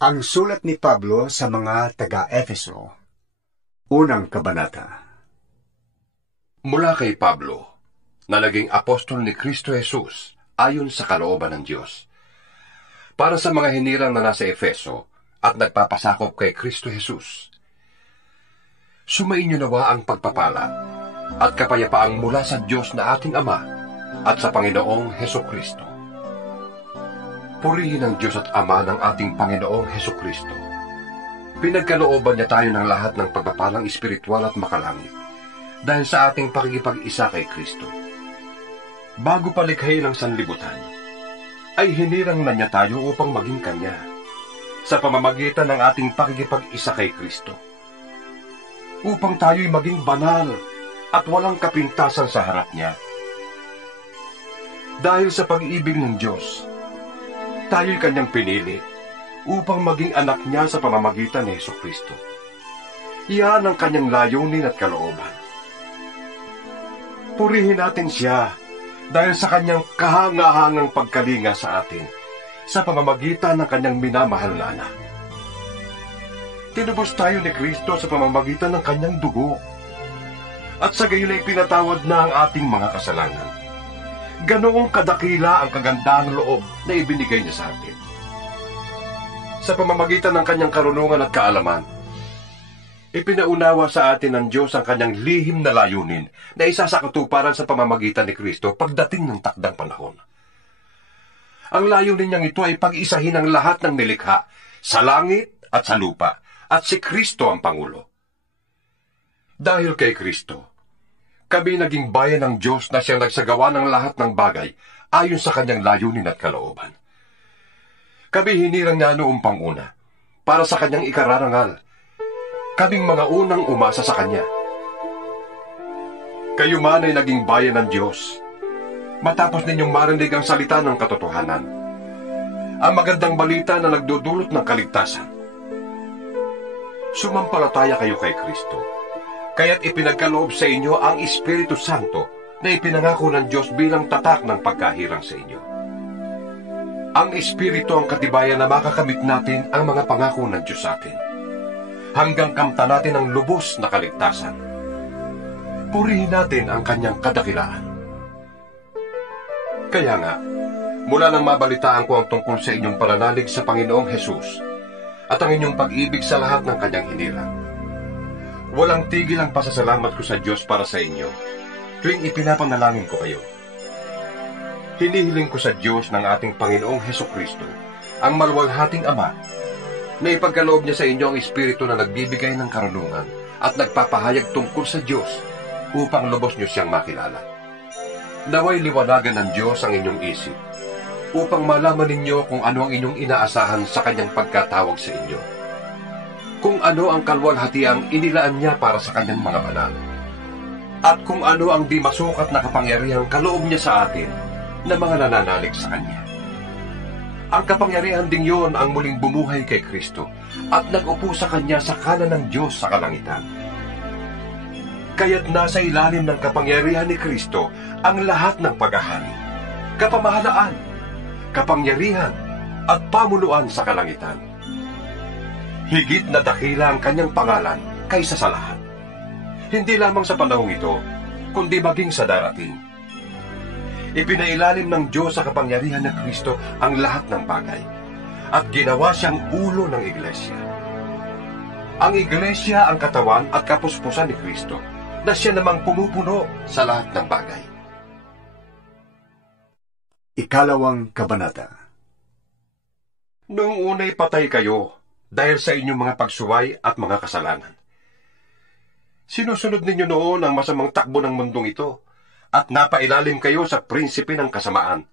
Ang sulat ni Pablo sa mga taga-Efeso, unang kabanata. Mula kay Pablo, na naging apostol ni Kristo Jesus ayon sa kalooban ng Diyos, para sa mga hinirang na nasa Efeso at nagpapasakop kay Kristo Jesus. Sumainyo nawa ang pagpapala at kapayapaang mula sa Diyos na ating Ama at sa Panginoong Hesukristo. Purihin ang Diyos at Ama ng ating Panginoong Hesukristo. Pinagkalooban niya tayo ng lahat ng pagpapalang espiritual at makalangit dahil sa ating pakikipag-isa kay Kristo. Bago palikhayin ng sanlibutan, ay hinirang na niya tayo upang maging Kanya sa pamamagitan ng ating pakikipag-isa kay Kristo, upang tayo'y maging banal at walang kapintasan sa harap niya. Dahil sa pag-ibig ng Diyos, tayo'y Kanyang pinili upang maging anak niya sa pamamagitan ni Hesukristo. Iyan ang Kanyang layunin at kalooban. Purihin natin Siya dahil sa Kanyang kahangahangang pagkalinga sa atin sa pamamagitan ng Kanyang minamahal na anak. Tinubos tayo ni Kristo sa pamamagitan ng Kanyang dugo, at sa gayon ay pinatawad na ang ating mga kasalanan. Ganoong kadakila ang kagandahang loob na ibinigay niya sa atin. Sa pamamagitan ng Kanyang karunungan at kaalaman, ipinaunawa sa atin ng Diyos ang Kanyang lihim na layunin na isa sa katuparan sa pamamagitan ni Kristo pagdating ng takdang panahon. Ang layunin niyang ito ay pag-isahin ang lahat ng nilikha sa langit at sa lupa, at si Kristo ang Pangulo. Dahil kay Kristo, kami naging bayan ng Diyos na Siyang nagsagawa ng lahat ng bagay ayon sa Kanyang layunin at kalooban. Kami hinirang niya noong panguna para sa Kanyang ikararangal. Kaming mga unang umasa sa Kanya. Kayo man ay naging bayan ng Diyos matapos ninyong marinig ang salita ng katotohanan, ang magandang balita na nagdudulot ng kaligtasan. Sumampalataya kayo kay Kristo, kaya't ipinagkaloob sa inyo ang Espiritu Santo na ipinangako ng Diyos bilang tatak ng pagkahirang sa inyo. Ang Espiritu ang katibayan na makakamit natin ang mga pangako ng Diyos sa atin, hanggang kamta natin ang lubos na kaligtasan. Purihin natin ang Kanyang kadakilaan. Kaya nga, mula nang mabalitaan ko ang tungkol sa inyong pananalig sa Panginoong Hesus at ang inyong pag-ibig sa lahat ng Kanyang hinirang, walang tigil ang pasasalamat ko sa Diyos para sa inyo tuwing ipinapanalangin ko kayo. Hinihiling ko sa Diyos ng ating Panginoong Hesukristo, ang maluwalhating Ama, na ipagkaloob niya sa inyo ang Espiritu na nagbibigay ng karunungan at nagpapahayag tungkol sa Diyos upang lubos niyo Siyang makilala. Naway liwanagan ng Diyos ang inyong isip upang malaman ninyo kung ano ang inyong inaasahan sa Kanyang pagkatawag sa inyo, kung ano ang kalwalhatiang inilaan niya para sa Kanyang mga banal, at kung ano ang di masukat na kapangyarihang kaloob niya sa atin na mga nananalig sa Kanya. Ang kapangyarihan ding yun ang muling bumuhay kay Kristo at nag-upo sa Kanya sa kanan ng Diyos sa kalangitan. Kaya't nasa ilalim ng kapangyarihan ni Kristo ang lahat ng paghahari, kapamahalaan, kapangyarihan at pamunuan sa kalangitan. Higit na dakila ang Kanyang pangalan kaysa sa lahat, hindi lamang sa panahong ito, kundi maging sa darating. Ipinailalim ng Diyos sa kapangyarihan ng Kristo ang lahat ng bagay, at ginawa Siyang ulo ng Iglesia. Ang Iglesia ang katawan at kapuspusan ni Kristo, na Siya namang pumupuno sa lahat ng bagay. Ikalawang kabanata. Noong una'y patay kayo dahil sa inyong mga pagsuway at mga kasalanan. Sinusunod ninyo noon ang masamang takbo ng mundong ito, at napailalim kayo sa prinsipe ng kasamaan,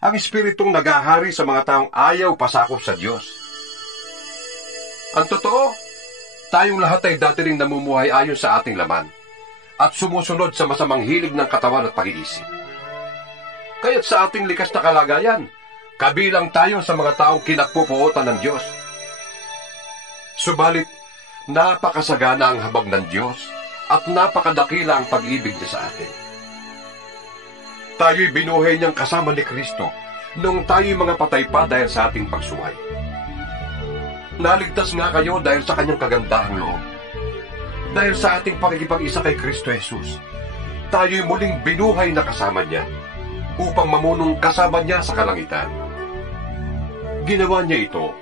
ang espiritong naghahari sa mga taong ayaw pasakop sa Diyos. Ang totoo, tayong lahat ay dati ring namumuhay ayon sa ating laman, at sumusunod sa masamang hilig ng katawan at pag-iisip. Kaya't sa ating likas na kalagayan, kabilang tayo sa mga taong kinagpupuotan ng Diyos. Subalit, napakasagana ang habag ng Diyos at napakadakila ang pag-ibig niya sa atin. Tayo'y binuhay niyang kasama ni Kristo noong tayo'y mga patay pa dahil sa ating pagsuway. Naligtas nga kayo dahil sa kanyang kagandahang loob. Dahil sa ating pakikipag-isa kay Kristo Jesus, tayo'y muling binuhay na kasama niya upang mamunong kasama niya sa kalangitan. Ginawa niya ito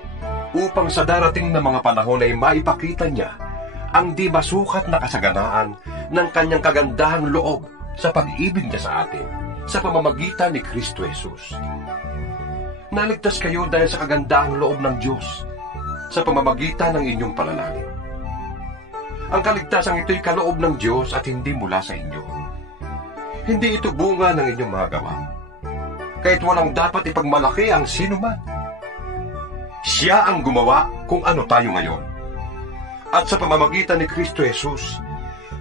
upang sa darating na mga panahon ay maipakita niya ang di masukat na kasaganaan ng kanyang kagandahang loob sa pag-ibig niya sa atin sa pamamagitan ni Kristo Jesus. Naligtas kayo dahil sa kagandahang loob ng Diyos sa pamamagitan ng inyong pananalig. Ang kaligtasan ito'y kaloob ng Diyos at hindi mula sa inyo. Hindi ito bunga ng inyong mga gawa, kahit walang dapat ipagmalaki ang sinuman. Siya ang gumawa kung ano tayo ngayon. At sa pamamagitan ni Kristo Jesus,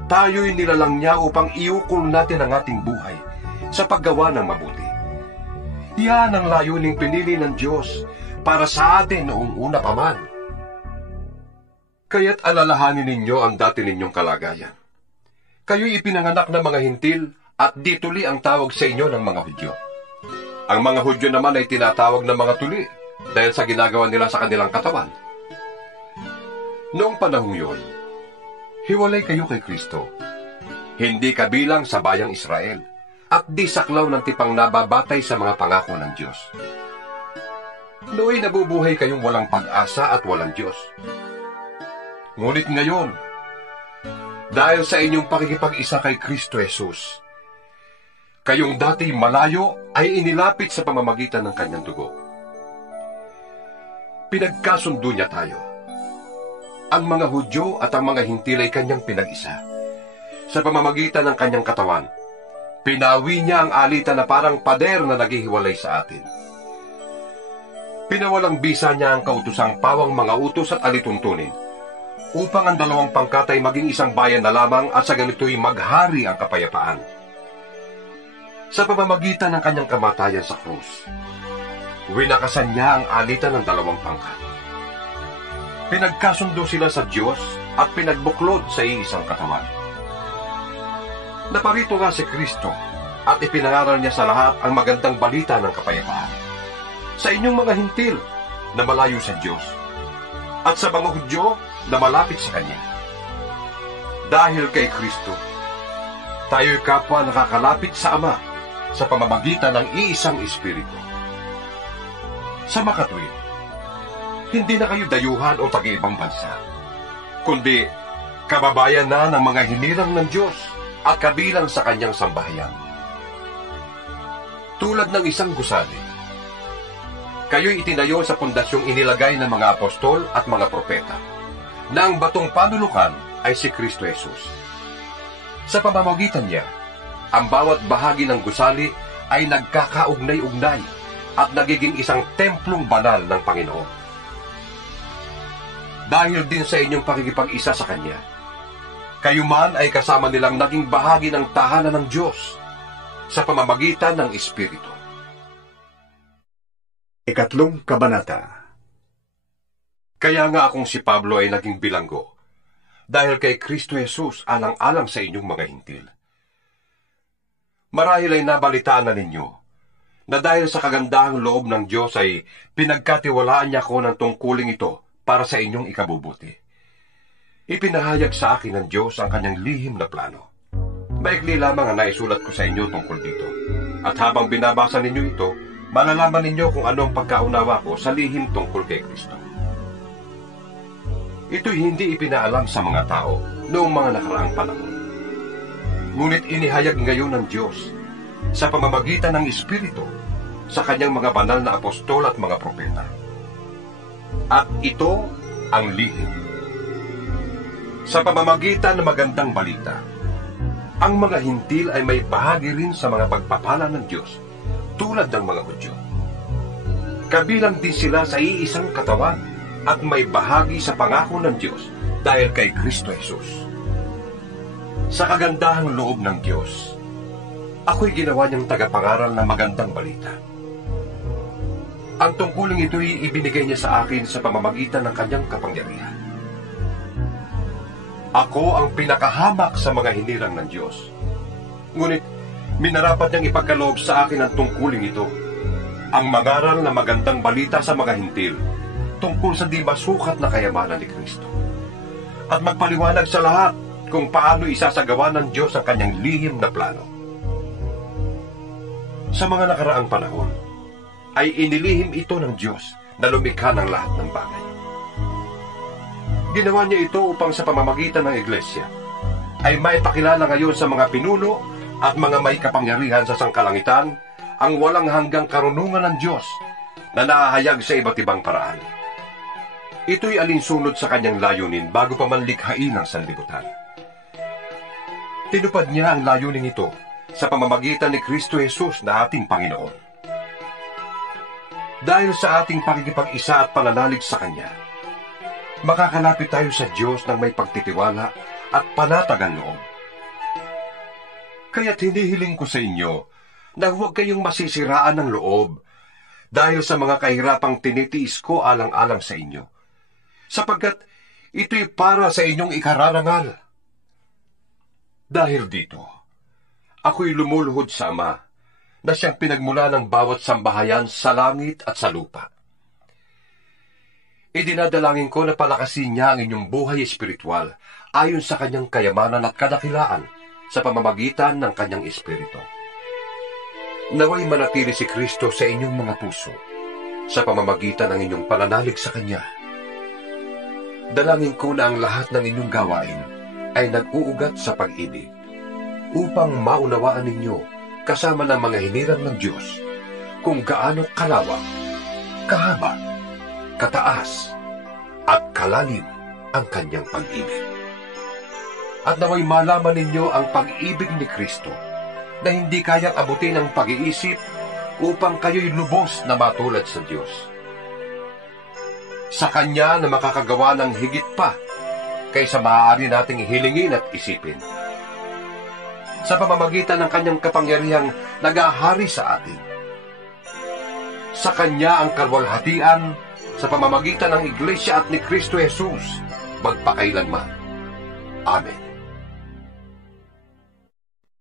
tayo'y nilalang niya upang iukol natin ang ating buhay sa paggawa ng mabuti. Yan ang layuning pinili ng Diyos para sa atin noong una pa man. Kaya't alalahanin ninyo ang dati ninyong kalagayan. Kayo'y ipinanganak ng mga hintil at di tuli ang tawag sa inyo ng mga Hudyo. Ang mga Hudyo naman ay tinatawag ng mga tuli dahil sa ginagawa nila sa kanilang katawan. Noong panahong yun, hiwalay kayo kay Kristo, hindi kabilang sa bayang Israel, at di saklaw ng tipang nababatay sa mga pangako ng Diyos. Nooy nabubuhay kayong walang pag-asa at walang Diyos. Ngunit ngayon, dahil sa inyong pakikipag-isa kay Kristo Jesus, kayong dati malayo ay inilapit sa pamamagitan ng kanyang dugo. Pinagkasundo niya tayo. Ang mga Hudyo at ang mga hintil ay kanyang pinag-isa. Sa pamamagitan ng kanyang katawan, pinawi niya ang alitan na parang pader na naghihiwalay sa atin. Pinawalang bisa niya ang kautusang pawang mga utos at alituntunin, upang ang dalawang pangkat ay maging isang bayan na lamang at sa ganito'y maghari ang kapayapaan. Sa pamamagitan ng kanyang kamatayan sa krus, winakasan niya ang alitan ng dalawang pangkat. Pinagkasundo sila sa Diyos at pinagbuklod sa iisang katawan. Naparito nga si Kristo at ipinangaral niya sa lahat ang magandang balita ng kapayapaan. Sa inyong mga hintil na malayo sa Diyos, at sa mga Hudyo na malapit sa Kanya. Dahil kay Kristo, tayo'y kapwa nakakalapit sa Ama sa pamamagitan ng iisang Espiritu. Sa makatwid, hindi na kayo dayuhan o taga-ibang bansa, kundi kababayan na ng mga hinirang ng Diyos at kabilang sa Kanyang sambahayan. Tulad ng isang gusali, kayo'y itinayo sa pundasyong inilagay ng mga apostol at mga propeta, na ang batong panulukan ay si Kristo Jesus. Sa pamamagitan niya, ang bawat bahagi ng gusali ay nagkakaugnay-ugnay at nagiging isang templong banal ng Panginoon. Dahil din sa inyong pakikipag-isa sa Kanya, kayo man ay kasama nilang naging bahagi ng tahanan ng Diyos sa pamamagitan ng Espiritu. Ikatlong kabanata. Kaya nga akong si Pablo ay naging bilanggo, dahil kay Kristo Jesus alang-alang sa inyong mga hintil. Marahil ay nabalitaan na ninyo, na dahil sa kagandahang loob ng Diyos ay pinagkatiwalaan niya ko ng tungkuling ito para sa inyong ikabubuti. Ipinahayag sa akin ng Diyos ang kanyang lihim na plano. Maikli lamang ang naisulat ko sa inyo tungkol dito, at habang binabasa ninyo ito, malalaman ninyo kung ano ang pagkaunawa ko sa lihim tungkol kay Kristo. Ito'y hindi ipinaalam sa mga tao noong mga nakaraang panahon. Ngunit inihayag ngayon ng Diyos sa pamamagitan ng Espiritu sa kanyang mga banal na apostol at mga propeta. At ito ang lihim. Sa pamamagitan ng magandang balita, ang mga hintil ay may bahagi rin sa mga pagpapala ng Diyos tulad ng mga Hudyo. Kabilang din sila sa iisang katawan at may bahagi sa pangako ng Diyos dahil kay Kristo Jesus. Sa kagandahang loob ng Diyos, ako'y ginawa niyang tagapangaral ng magandang balita. Ang tungkuling ito'y ibinigay niya sa akin sa pamamagitan ng kanyang kapangyarihan. Ako ang pinakahamak sa mga hinirang ng Diyos. Ngunit minarapat niyang ipagkaloob sa akin ang tungkuling ito, ang mangaral na magandang balita sa mga hintil, tungkol sa di masukat na kayamanan ni Kristo. At magpaliwanag sa lahat kung paano isasagawa ng Diyos ang kanyang lihim na plano. Sa mga nakaraang panahon, ay inilihim ito ng Diyos na lumikha ng lahat ng bagay. Ginawa niya ito upang sa pamamagitan ng Iglesia ay maipakilala ngayon sa mga pinuno at mga may kapangyarihan sa sangkalangitan ang walang hanggang karunungan ng Diyos na nahahayag sa iba't ibang paraan. Ito'y alinsunod sa kanyang layunin bago pa man likhain ang sanlibutan. Tinupad niya ang layunin ito sa pamamagitan ni Kristo Jesus na ating Panginoon. Dahil sa ating pakikipag-isa at pananalig sa Kanya, makakalapit tayo sa Diyos ng may pagtitiwala at panatagang loob. Kaya't hinihiling ko sa inyo na huwag kayong masisiraan ng loob dahil sa mga kahirapang tinitiis ko alang-alang sa inyo, sapagkat ito'y para sa inyong ikararangal. Dahil dito, ako'y lumuluhod sa Ama na siyang pinagmula ng bawat sambahayan sa langit at sa lupa. Idinadalangin ko na palakasin niya ang inyong buhay espiritual ayon sa kanyang kayamanan at kadakilaan sa pamamagitan ng kanyang espiritu. Naway manatili si Kristo sa inyong mga puso sa pamamagitan ng inyong pananalig sa Kanya. Dalangin ko na ang lahat ng inyong gawain ay nag-uugat sa pag-ibig upang maunawaan ninyo kasama ng mga hinirang ng Diyos kung gaano kalawak, kahaba, kataas, at kalalim ang Kanyang pag-ibig. At naway malaman ninyo ang pag-ibig ni Kristo na hindi kayang abutin ng pag-iisip upang kayo'y lubos na matulad sa Diyos. Sa Kanya na makakagawa ng higit pa kaysa maaari nating hilingin at isipin. Sa pamamagitan ng Kanyang kapangyarihang nag-ahari sa atin. Sa Kanya ang kalwalhatian sa pamamagitan ng Iglesia at ni Kristo Jesus magpakailanman. Amen.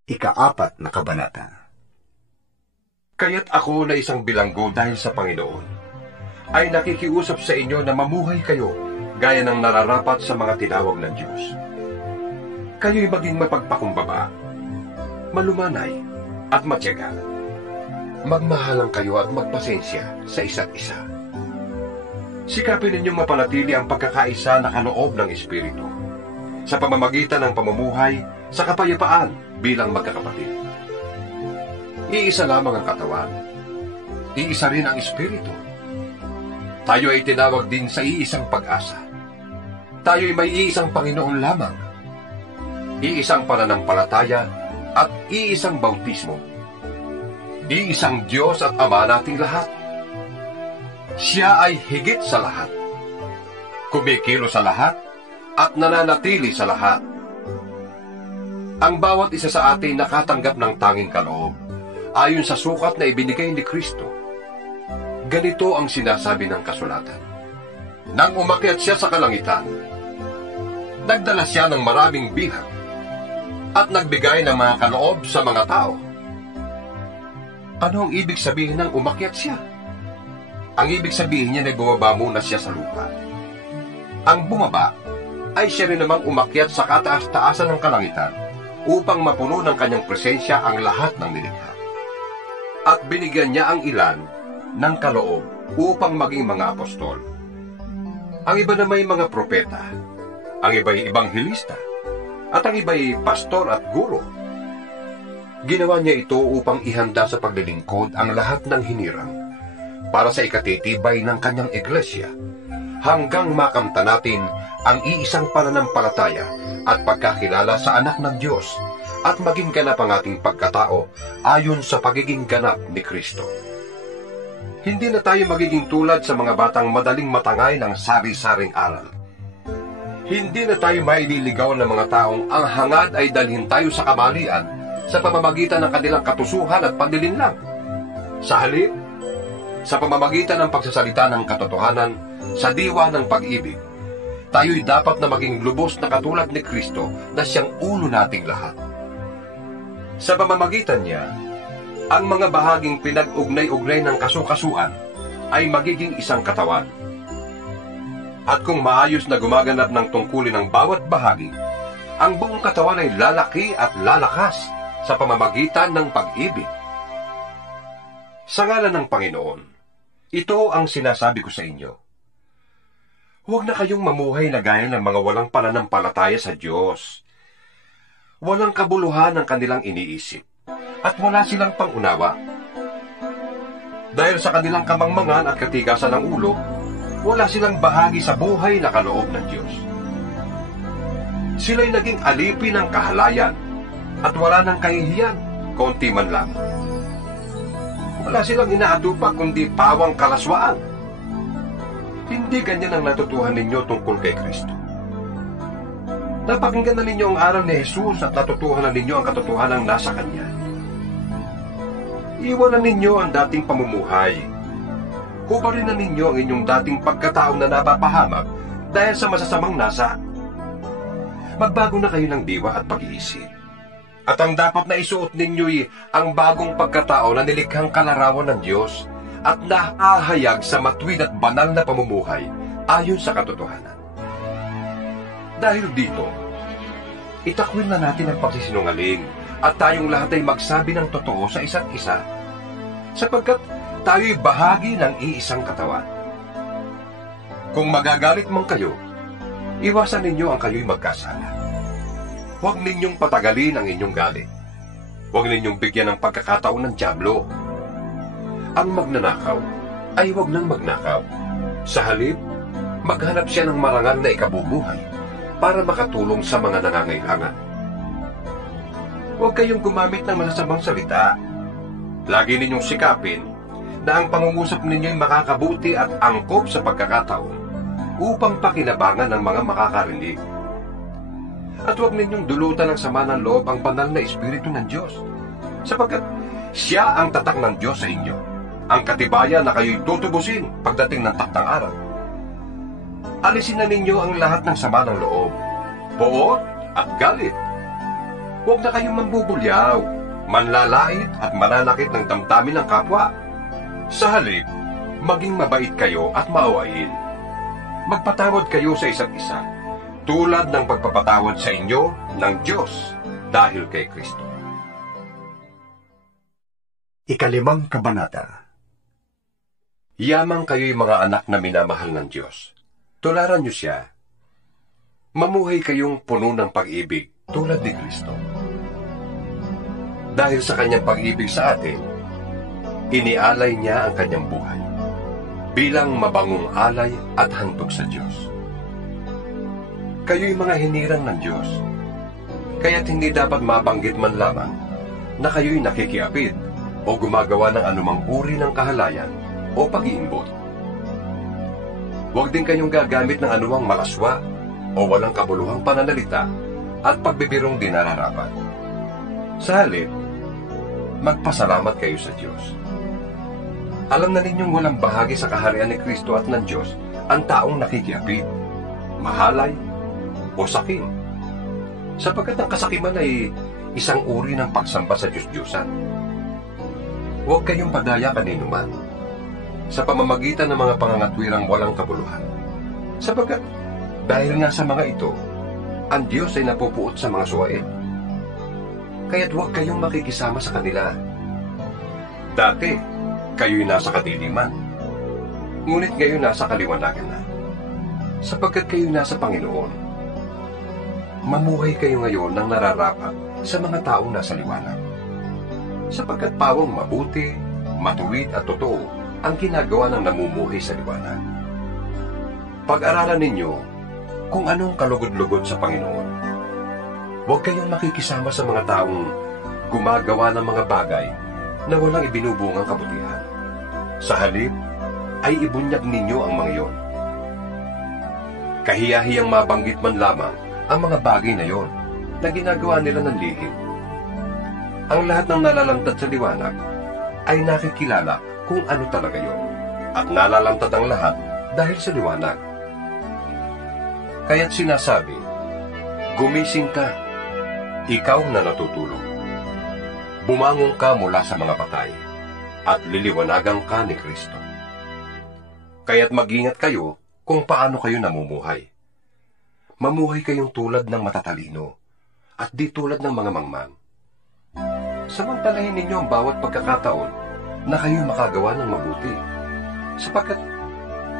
Ika-4 na kabanata. Kaya't ako na isang bilanggo dahil sa Panginoon, ay nakikiusap sa inyo na mamuhay kayo gaya ng nararapat sa mga tinawag ng Diyos. Kayo'y maging mapagpakumbaba, malumanay at matyaga. Magmahalang kayo at magpasensya sa isa't isa. Sikapin ninyong mapanatili ang pagkakaisa na kaloob ng Espiritu sa pamamagitan ng pamumuhay sa kapayapaan bilang magkakapatid. Iisa lamang ang katawan, iisa rin ang Espiritu. Tayo ay tinawag din sa iisang pag-asa. Tayo ay may iisang Panginoon lamang, iisang pananampalataya at iisang bautismo. Iisang Diyos at Ama nating lahat. Siya ay higit sa lahat, kumikilo sa lahat at nananatili sa lahat. Ang bawat isa sa atin nakatanggap ng tanging kaloob ayon sa sukat na ibinigay ni Kristo. Ganito ang sinasabi ng kasulatan. Nang umakyat siya sa kalangitan, nagdala siya ng maraming bihag at nagbigay ng mga kaloob sa mga tao. Ano ang ibig sabihin ng umakyat siya? Ang ibig sabihin niya na bumaba muna siya sa lupa. Ang bumaba ay siya rin namang umakyat sa kataas-taasan ng kalangitan upang mapuno ng kanyang presensya ang lahat ng nilikha. At binigyan niya ang ilan ng kaloob upang maging mga apostol. Ang iba na may mga propeta, ang iba'y ibanghilista, at ang iba'y pastor at guro. Ginawa niya ito upang ihanda sa paglilingkod ang lahat ng hinirang para sa ikatitibay ng kanyang iglesia hanggang makamta natin ang iisang pananampalataya at pagkakilala sa anak ng Diyos at maging ganap ang ating pagkatao ayon sa pagiging ganap ni Kristo. Hindi na tayo magiging tulad sa mga batang madaling matangay ng sari-saring aral. Hindi na tayo maililigaw ng mga taong ang hangad ay dalhin tayo sa kamalian sa pamamagitan ng kanilang katusuhan at panlilinlang. Sa halip, sa pamamagitan ng pagsasalita ng katotohanan sa diwa ng pag-ibig, tayo'y dapat na maging lubos na katulad ni Kristo na siyang ulo nating lahat. Sa pamamagitan niya, ang mga bahaging pinag-ugnay-ugnay ng kasukasuan ay magiging isang katawan. At kung maayos na gumaganap ng tungkulin ng bawat bahagi, ang buong katawan ay lalaki at lalakas sa pamamagitan ng pag-ibig. Sa ngalan ng Panginoon, ito ang sinasabi ko sa inyo. Huwag na kayong mamuhay na gaya ng mga walang pananampalataya sa Diyos. Walang kabuluhan ang kanilang iniisip, at wala silang pangunawa. Dahil sa kanilang kamangmangan at katigasan ng ulo, wala silang bahagi sa buhay na kaloob ng Diyos. Sila'y naging alipin ng kahalayan at wala ng kahihiyan, konti man lang. Wala silang inaatupa kundi pawang kalaswaan. Hindi ganyan ang natutuhan ninyo tungkol kay Kristo. Napakinggan na ninyo ang aral ni Jesus at natutuhan na ninyo ang katotohanan nasa Kanya. Iwanan ninyo ang dating pamumuhay. Hubarin na ninyo ang inyong dating pagkatao na napapahamak dahil sa masasamang nasa. Magbago na kayo ng diwa at pag-iisip. At ang dapat na isuot ninyo'y ang bagong pagkatao na nilikhang kalarawan ng Diyos at nahahayag sa matuwid at banal na pamumuhay ayon sa katotohanan. Dahil dito, itakwil na natin ang pagsisinungaling at tayong lahat ay magsabi ng totoo sa isa't isa, sapagkat tayo'y bahagi ng iisang katawan. Kung magagalit man kayo, iwasan ninyo ang kayo'y magkasala. Huwag ninyong patagalin ang inyong galit. Huwag ninyong bigyan ng pagkakataon ng dyablo. Ang magnanakaw ay huwag nang magnakaw. Sa halip, maghanap siya ng marangal na ikabubuhay para makatulong sa mga nangangailangan. Huwag kayong gumamit ng masasamang salita. Lagi ninyong sikapin na ang pangungusap ninyo'y makakabuti at angkop sa pagkakataon upang pakinabangan ng mga makakarinig. At huwag ninyong dulutan ng sama ng loob ang banal na Espiritu ng Diyos, sapagkat siya ang tatak ng Diyos sa inyo, ang katibayan na kayo'y tutubusin pagdating ng taktang araw. Alisin na ninyo ang lahat ng sama ng loob, poot at galit. Huwag na kayong mambubulyaw, manlalait at mananakit ng damdamin ng kapwa. Sa halip, maging mabait kayo at maawain. Magpatawad kayo sa isa't isa, tulad ng pagpapatawad sa inyo ng Diyos dahil kay Kristo. 5 Kabanata. Yamang kayo'y mga anak na minamahal ng Diyos. Tularan niyo siya. Mamuhay kayong puno ng pag-ibig tulad ni Kristo. Dahil sa kanyang pag-ibig sa atin, inialay niya ang kanyang buhay bilang mabangong alay at handog sa Diyos. Kayo'y mga hinirang ng Diyos, kaya't hindi dapat mabanggit man lamang na kayo'y nakikiapid o gumagawa ng anumang uri ng kahalayan o pag-iimbot. Huwag din kayong gagamit ng anumang malaswa o walang kabuluhang pananalita at pagbibirong di nararapat. Sa halip, magpasalamat kayo sa Diyos. Alam na ninyong walang bahagi sa kaharian ni Kristo at ng Diyos ang taong nakikiapid, mahalay, o sakim, sapagkat ang kasakiman ay isang uri ng pagsamba sa Diyos-Diyosan. Huwag kayong padaya kaninuman sa pamamagitan ng mga pangangatwirang walang kabuluhan, sapagkat dahil nga sa mga ito, ang Diyos ay napupuot sa mga suwain. Kaya't huwag kayong makikisama sa kanila. Dati, kayo'y nasa kadiliman, ngunit ngayon nasa kaliwanagan na, sapagkat kayo'y nasa Panginoon. Mamuhay kayo ngayon ng nararapat sa mga taong nasa liwanag, sapagkat pawang mabuti, matuwid at totoo ang ginagawa ng namumuhay sa liwanag. Pag-aralan ninyo kung anong kalugod-lugod sa Panginoon. Huwag kayong makikisama sa mga taong gumagawa ng mga bagay na walang ibinubungang kabutihan. Sa halip, ay ibunyag ninyo ang mga iyon. Kahiya-hiyang mabanggit man lamang ang mga bagay na iyon na ginagawa nila ng lihim. Ang lahat ng nalalantad sa liwanag ay nakikilala kung ano talaga iyon, at nalalantad ang lahat dahil sa liwanag. Kaya't sinasabi, gumising ka, ikaw na natutulog. Bumangon ka mula sa mga patay, at liliwanagan ka ni Kristo. Kaya't mag-ingat kayo kung paano kayo namumuhay. Mamuhay kayong tulad ng matatalino at di tulad ng mga mangmang. Samantalahin ninyo ang bawat pagkakataon na kayo makagawa ng mabuti, sapagkat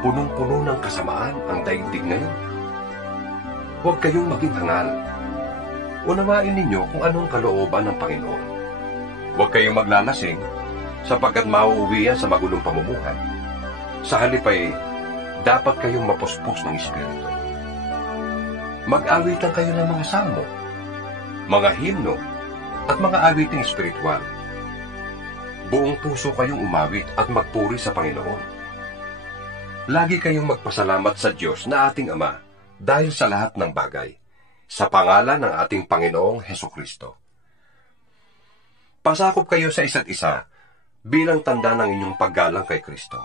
punong-puno ng kasamaan ang daigdig ngayon. Huwag kayong maging hangal. Unawain ninyo kung anong kalooban ng Panginoon. Huwag kayong maglalasing, sapagkat mauuwi yan sa magulong pamumuhay. Sa halip ay dapat kayong mapuspos ng Espiritu. Mag-awitan kayo ng mga salmo, mga himno, at mga awiting espiritual. Buong puso kayong umawit at magpuri sa Panginoon. Lagi kayong magpasalamat sa Diyos na ating Ama dahil sa lahat ng bagay, sa pangalan ng ating Panginoong Hesukristo. Pasakop kayo sa isa't isa bilang tanda ng inyong paggalang kay Kristo.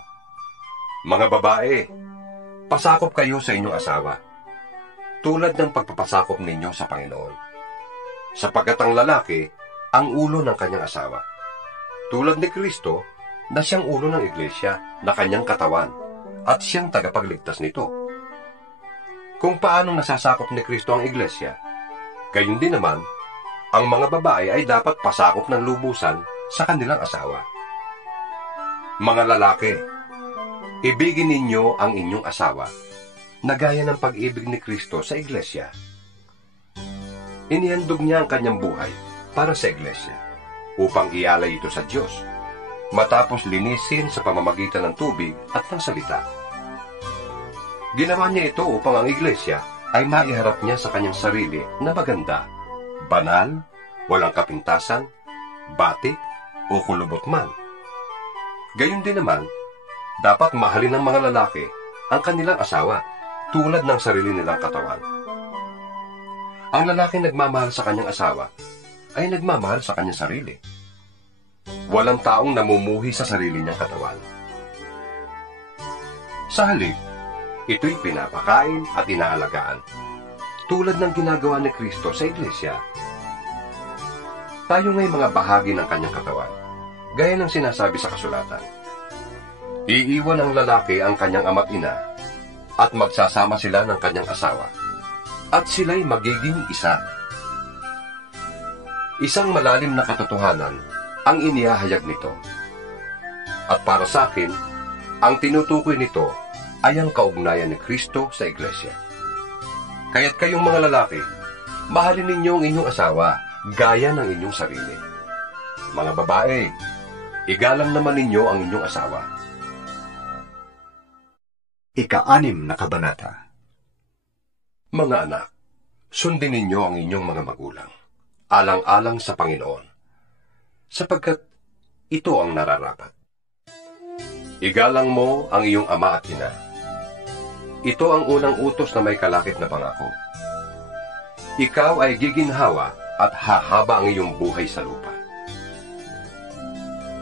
Mga babae, pasakop kayo sa inyong asawa, tulad ng pagpapasakop ninyo sa Panginoon. Sapagkat ang lalaki, ang ulo ng kanyang asawa, tulad ni Kristo na siyang ulo ng iglesia na kanyang katawan at siyang tagapagligtas nito. Kung paanong nasasakop ni Kristo ang iglesia, gayon din naman, ang mga babae ay dapat pasakop ng lubusan sa kanilang asawa. Mga lalaki, ibigin ninyo ang inyong asawa na gaya ng pag-ibig ni Kristo sa iglesia. Inihandog niya ang kanyang buhay para sa iglesia, upang ialay ito sa Diyos, matapos linisin sa pamamagitan ng tubig at ng salita. Ginawa niya ito upang ang iglesia ay maiharap niya sa kanyang sarili na maganda, banal, walang kapintasan, batik, o kulubot man. Gayon din naman, dapat mahalin ng mga lalaki ang kanilang asawa tulad ng sarili nilang katawan. Ang lalaki nagmamahal sa kanyang asawa ay nagmamahal sa kanyang sarili. Walang taong namumuhi sa sarili niyang katawan. Sa halip, ito'y pinapakain at inaalagaan, tulad ng ginagawa ni Kristo sa iglesia. Tayo nga'y mga bahagi ng kanyang katawan, gaya ng sinasabi sa kasulatan. Iiwan ng lalaki ang kanyang ama't ina, at magsasama sila ng kanyang asawa, at sila'y magiging isa. Isang malalim na katotohanan ang inihahayag nito. At para sa akin, ang tinutukoy nito ay ang kaugnayan ni Kristo sa iglesia. Kaya't kayong mga lalaki, mahalin ninyo ang inyong asawa gaya ng inyong sarili. Mga babae, igalang naman ninyo ang inyong asawa. Ika-6 na kabanata. Mga anak, sundin ninyo ang inyong mga magulang, alang-alang sa Panginoon, sapagkat ito ang nararapat. Igalang mo ang iyong ama at ina. Ito ang unang utos na may kalakip na pangako. Ikaw ay giginhawa at hahaba ang iyong buhay sa lupa.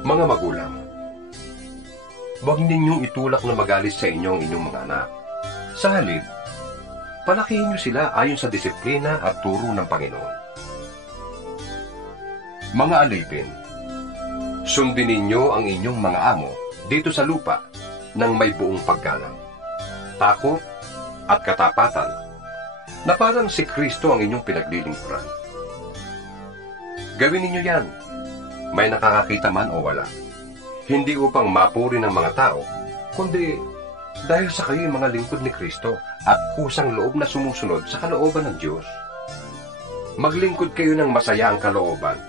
Mga magulang, huwag ninyong itulak na magalis sa inyo ang inyong mga anak. Sa halip, palakihin niyo sila ayon sa disiplina at turo ng Panginoon. Mga alipin, sundin ninyo ang inyong mga amo dito sa lupa ng may buong paggalang, takot at katapatan, na parang si Kristo ang inyong pinaglilingkuran. Gawin ninyo yan, may nakakakita man o wala, hindi upang mapuri ng mga tao, kundi dahil sa kayo'y mga lingkod ni Kristo at kusang loob na sumusunod sa kalooban ng Diyos. Maglingkod kayo ng masaya ang kalooban,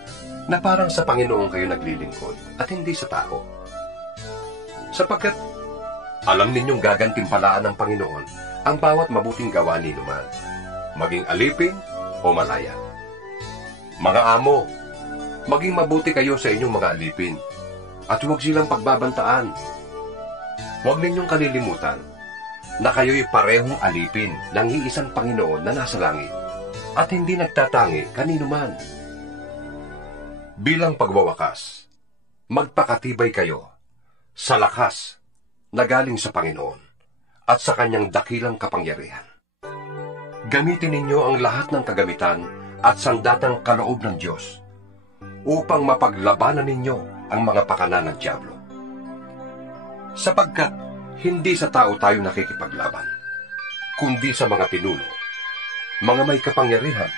na parang sa Panginoon kayo naglilingkod at hindi sa tao. Sapagkat alam ninyong gagantimpalaan ng Panginoon ang bawat mabuting gawa ninyo man, maging alipin o malaya. Mga amo, maging mabuti kayo sa inyong mga alipin, at huwag silang pagbabantaan. Huwag ninyong kalilimutan na kayo'y parehong alipin ng iisang Panginoon na nasa langit, at hindi nagtatangi kanino man. Bilang pagwawakas, magpakatibay kayo sa lakas na galing sa Panginoon at sa kanyang dakilang kapangyarihan. Gamitin ninyo ang lahat ng kagamitan at sandatang kaloob ng Diyos upang mapaglabanan ninyo ang mga pakana ng dyablo. Sapagkat hindi sa tao tayo nakikipaglaban, kundi sa mga pinuno, mga may kapangyarihan,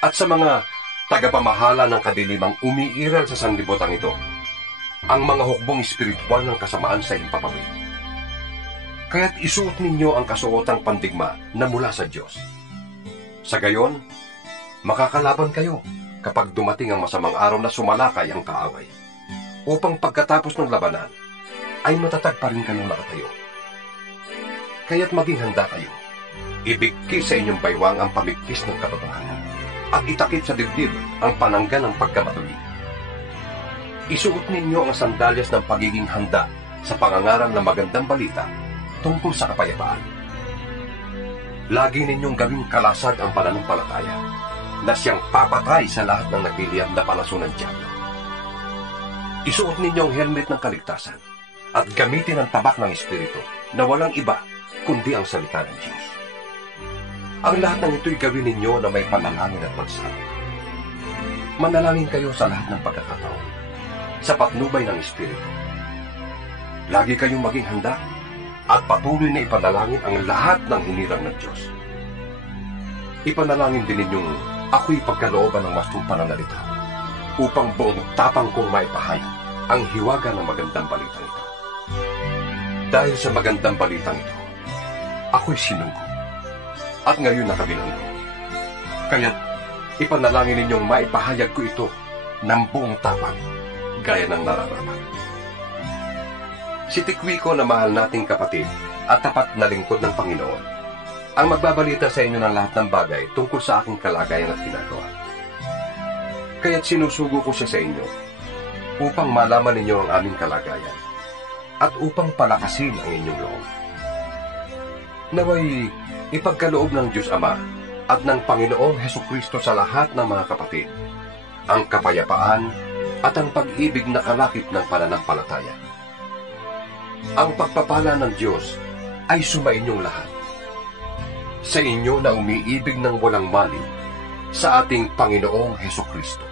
at sa mga tagapamahala ng kadilimang umiiral sa sanglibutan ito, ang mga hukbong espiritual ng kasamaan sa himpapawid. Kaya't isuot ninyo ang kasuotang pandigma na mula sa Diyos. Sa gayon, makakalaban kayo kapag dumating ang masamang araw na sumalakay ang kaaway, upang pagkatapos ng labanan, ay matatag pa rin kayong nakatayo. Kaya't maging handa kayo. Ibigki sa inyong baywang ang pamigkis ng katotohanan, at itakip sa dibdib ang panangga ng pagkamatuwid. Isuot ninyo ang sandalyas ng pagiging handa sa pangangaral ng magandang balita tungkol sa kapayapaan. Lagi ninyong gawing kalasag ang pananampalataya na siyang papatay sa lahat ng nagliliyab na palaso ng diablo. Isuot ninyo ang helmet ng kaligtasan at gamitin ang tabak ng Espiritu na walang iba kundi ang salita ng Diyos. Ang lahat ng ito'y gawin ninyo na may panalangin at pagsama. Manalangin kayo sa lahat ng pagkakataon, sa patnubay ng Espiritu. Lagi kayong maging handa at patuloy na ipanalangin ang lahat ng hinirang ng Diyos. Ipanalangin din ninyong ako'y pagkalooban ng mastong pananalita upang buong tapang kong maipahayag ang hiwaga ng magandang balitang ito. Dahil sa magandang balitang ito, ako'y sinunggo at ngayon nakabilanggo. Kaya't ipanalangin ninyong maipahayag ko ito ng buong tapang gaya ng nararapat. Si Tikwico na mahal nating kapatid at tapat na lingkod ng Panginoon ang magbabalita sa inyo ng lahat ng bagay tungkol sa aking kalagayan at ginagawa. Kaya't sinusugo ko siya sa inyo upang malaman ninyo ang aming kalagayan at upang palakasin ang inyong loob. Naway ipagkaloob ng Diyos Ama at ng Panginoong Hesukristo sa lahat ng mga kapatid ang kapayapaan at ang pag-ibig na kalakip ng pananampalataya. Ang pagpapala ng Diyos ay sumainyong lahat. Sa inyo na umiibig ng walang mali sa ating Panginoong Hesukristo.